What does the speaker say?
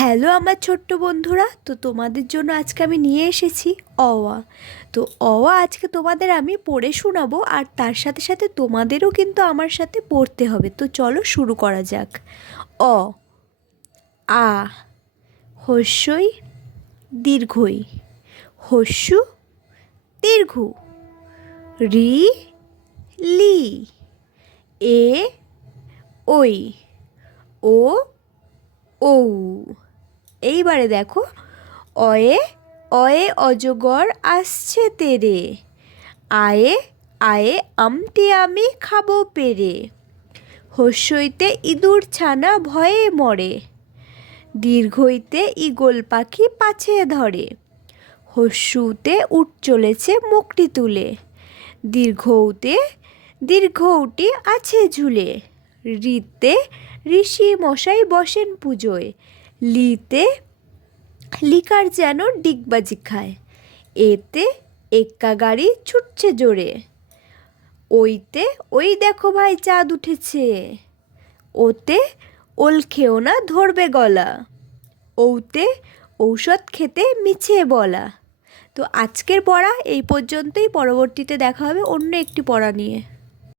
Hello আমার ছোট্ট বন্ধুরা, তো তোমাদের জন্য আজকে আমি নিয়ে এসেছি অওয়া। তো অওয়া আজকে তোমাদের আমি পড়ে শোনাবো, আর তার সাথে সাথে তোমাদেরও কিন্তু আমার সাথে পড়তে হবে। তো চলো শুরু করা যাক। অ আ হস্যই দীর্ঘই, হস্যু দীর্ঘ, রি লি, এ ওই, ও ঔ। এইবারে দেখো, অয়ে অয়ে অজগর আসছে তেরে, আয়ে আয়ে আমটি আমি খাবো পেরে, হস্যইতে ইঁদুর ছানা ভয়ে মরে, দীর্ঘইতে ঈগল পাখি পাছে ধরে, হস্যুতে উট চলেছে মুখটি তুলে, দীর্ঘৌতে দীর্ঘৌটি আছে ঝুলে, রিতে ঋষি মশাই বসেন পুজোয়, লিতে লিকার যেন ডিগবাজি খায়, এতে এক্কা গাড়ি ছুটছে জোরে, ওইতে ওই দেখো ভাই চাঁদ উঠেছে, ওতে ওল খেও না ধরবে গলা, ওতে ঔষধ খেতে মিছে বলা। তো আজকের পড়া এই পর্যন্তই, পরবর্তীতে দেখা হবে অন্য একটি পড়া নিয়ে।